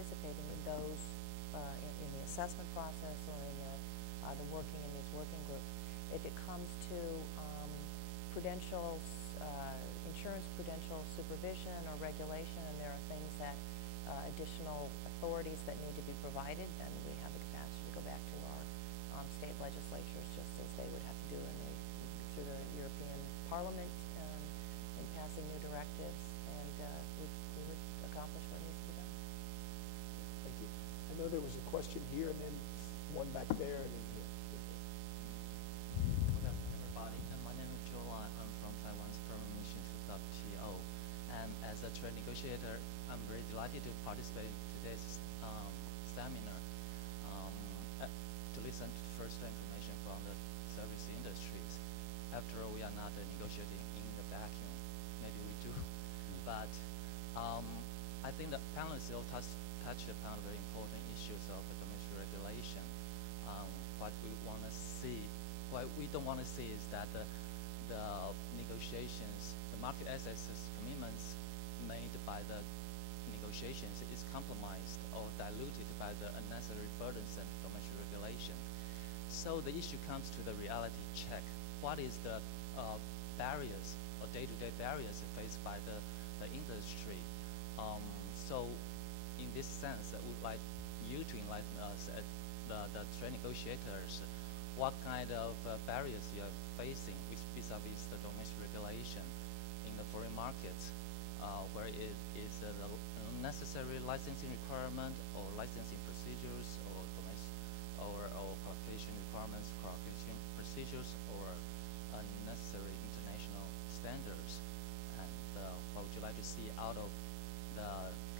participating in those in the assessment process or in the working in these working groups. If it comes to prudential, insurance prudential supervision or regulation, and there are things that additional authorities that need to be provided, then we have the capacity to go back to our state legislatures, just as they would have to do through the European Parliament in passing new directives, and we would accomplish what needs to be done. Thank you. I know there was a question here, and then one back there, and then here. Good afternoon, everybody. My name is Joel. I'm from Taiwan's Permanent Mission to WTO. And as a trade negotiator, I'm very delighted to participate in today's seminar to listen to first information from the service industries. After all, we are not negotiating in the vacuum. Maybe we do. But I think the panelists all touched upon very important issues of domestic regulation. What we want to see, what we don't want to see is that the negotiations, the market access commitments made by the negotiations is compromised or diluted by the unnecessary burdensome domestic regulation. So the issue comes to the reality check. What is the barriers or day-to-day barriers faced by the industry? So in this sense, I would like you to enlighten us at the trade negotiators, what kind of barriers you are facing vis-a-vis the domestic regulation in the foreign markets, where it is the unnecessary licensing requirement or licensing procedures or qualification requirements, qualification procedures, or unnecessary international standards. And what would you like to see out of the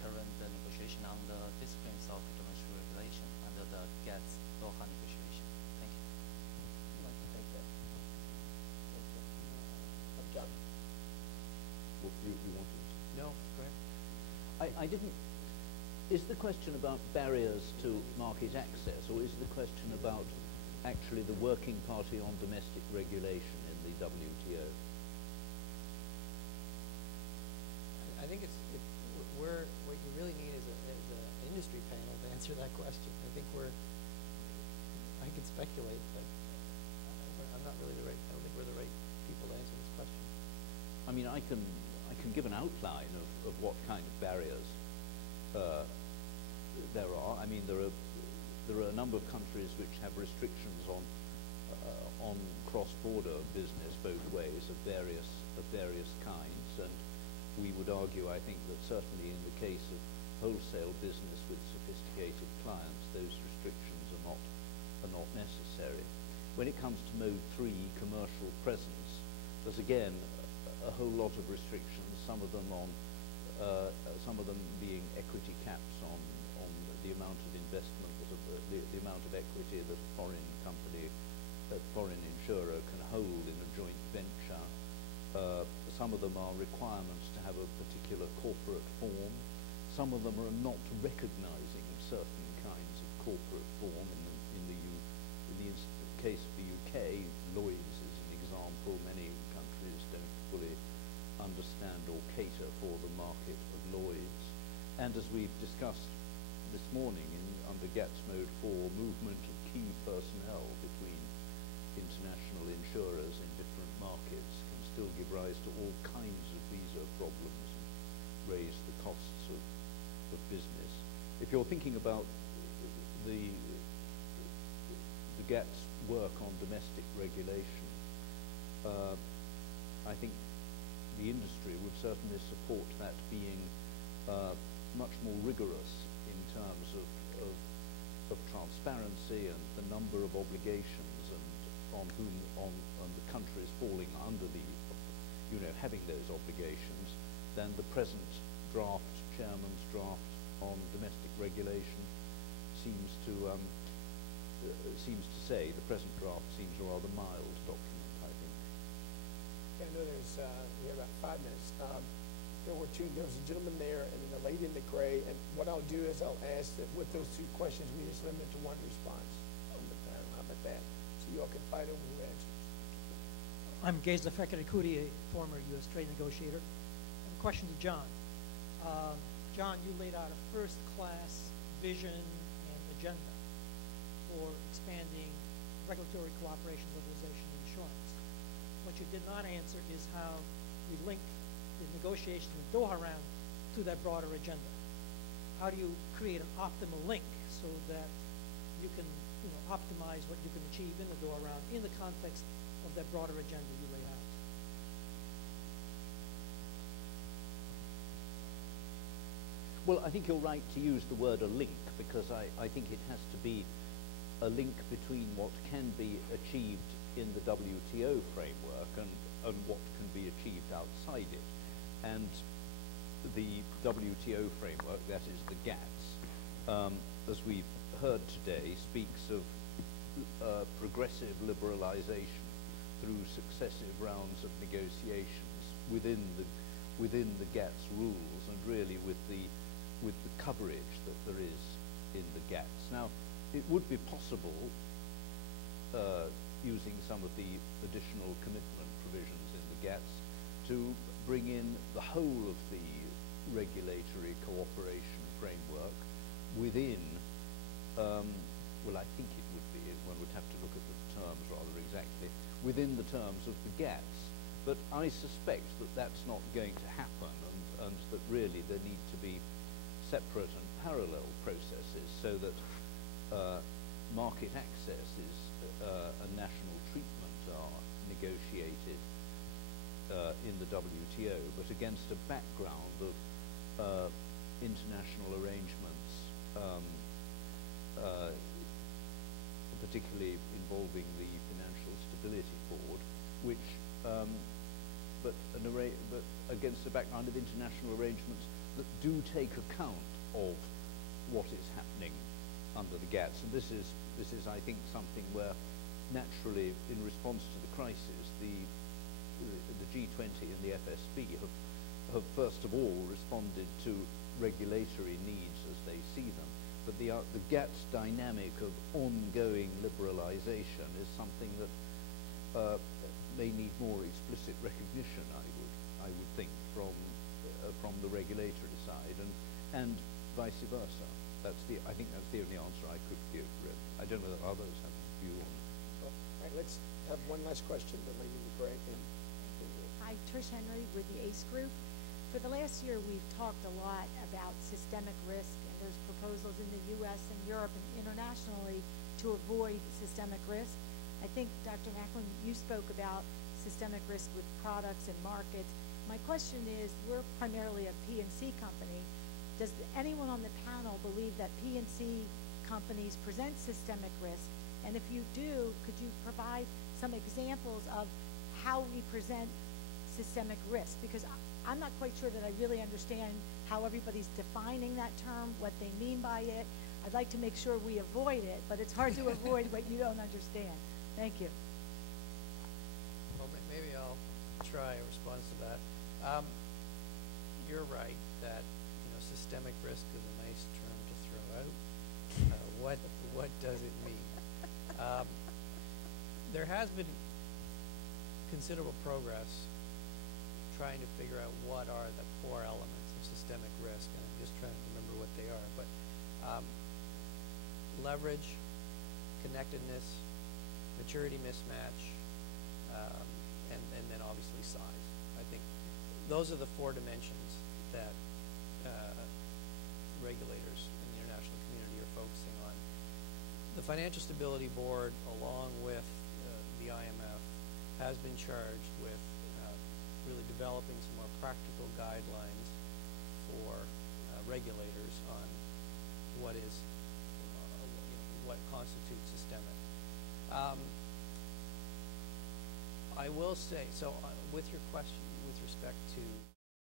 current negotiation on the disciplines of domestic regulation under the GATS Doha negotiation? Thank you. I'd like to take that. John. Well, you want to? No, go ahead. I didn't. Is the question about barriers to market access, or is the question about actually the working party on domestic regulation in the WTO? I think what you really need is an industry panel to answer that question. I can speculate, but I'm not really I don't think we're the right people to answer this question. I mean, I can give an outline of what kind of barriers there are. I mean, there are a number of countries which have restrictions on cross-border business both ways of various kinds, and we would argue, I think, that certainly in the case of wholesale business with sophisticated clients, those restrictions are not necessary. When it comes to Mode 3, commercial presence, there's again a whole lot of restrictions. Some of them being equity caps on the amount of investment, the amount of equity that a foreign company, a foreign insurer can hold in a joint venture. Some of them are requirements to have a particular corporate form. Some of them are not recognizing certain kinds of corporate form. In the case of the UK, Lloyd's is an example. Many countries don't fully understand or cater for the market of Lloyd's. And as we've discussed this morning under GATS Mode 4, movement of key personnel between international insurers in different markets can still give rise to all kinds of visa problems and raise the costs of business. If you're thinking about the GATS work on domestic regulation, I think the industry would certainly support that being much more rigorous in terms of transparency and the number of obligations and on the countries falling under having those obligations, than the present draft, chairman's draft on domestic regulation seems to say. The present draft seems a rather mild document, I think. Yeah, I know we have about 5 minutes. There was a gentleman there and then a lady in the gray, and what I'll do is I'll ask that with those 2 questions, we just limit it to 1 response on the panel. How about that? So you all can fight over who answers. I'm Geza Fekirikudi, a former U.S. trade negotiator. I have a question to John. John, you laid out a first-class vision and agenda for expanding regulatory cooperation, liberalization, and insurance. What you did not answer is how we link the negotiations in the Doha round to that broader agenda. How do you create an optimal link so that you can, optimize what you can achieve in the Doha round in the context of that broader agenda you laid out? Well, I think you're right to use the word a link, because I think it has to be a link between what can be achieved in the WTO framework and what can be achieved outside it. And the WTO framework, that is the GATS, as we've heard today, speaks of progressive liberalization through successive rounds of negotiations within the GATS rules, and really with the coverage that there is in the GATS. Now, it would be possible, using some of the additional commitment provisions in the GATS, to bring in the whole of the regulatory cooperation framework within, well, I think it would be, one would have to look at the terms rather exactly, within the terms of the GATS. But I suspect that that's not going to happen, and that really there need to be separate and parallel processes so that market access and national treatment are negotiated in the WTO, but against a background of international arrangements, particularly involving the Financial Stability Board, which, but against a background of international arrangements that do take account of what is happening under the GATS. And this is, I think, something where naturally, in response to the crisis, the G20 and the FSB have first of all responded to regulatory needs as they see them. But the GATS dynamic of ongoing liberalization is something that may need more explicit recognition, I would think, from the regulatory side, and vice versa. I think that's the only answer I could give, really. I don't know that others have a view on it. All right, let's have one last question, the lady in the gray. Hi, Trish Henry with the ACE Group. For the last year, we've talked a lot about systemic risk, and there's proposals in the U.S. and Europe and internationally to avoid systemic risk. I think, Dr. Macklin, you spoke about systemic risk with products and markets. My question is, we're primarily a P&C company. Does anyone on the panel believe that P&C companies present systemic risk? And if you do, could you provide some examples of how we present systemic risk? Because I'm not quite sure that I really understand how everybody's defining that term, what they mean by it. I'd like to make sure we avoid it, but it's hard to avoid what you don't understand. Thank you. Well, maybe I'll try a response to that. You're right that systemic risk is a nice term to throw out. What does it mean? There has been considerable progress trying to figure out what are the core elements of systemic risk, and I'm just trying to remember what they are. But leverage, connectedness, maturity mismatch, and then obviously size. I think those are the four dimensions that regulators in the international community are focusing on. The Financial Stability Board, along with the IMF, has been charged with really developing some more practical guidelines for regulators on what is what constitutes systemic. I will say, so with your question with respect to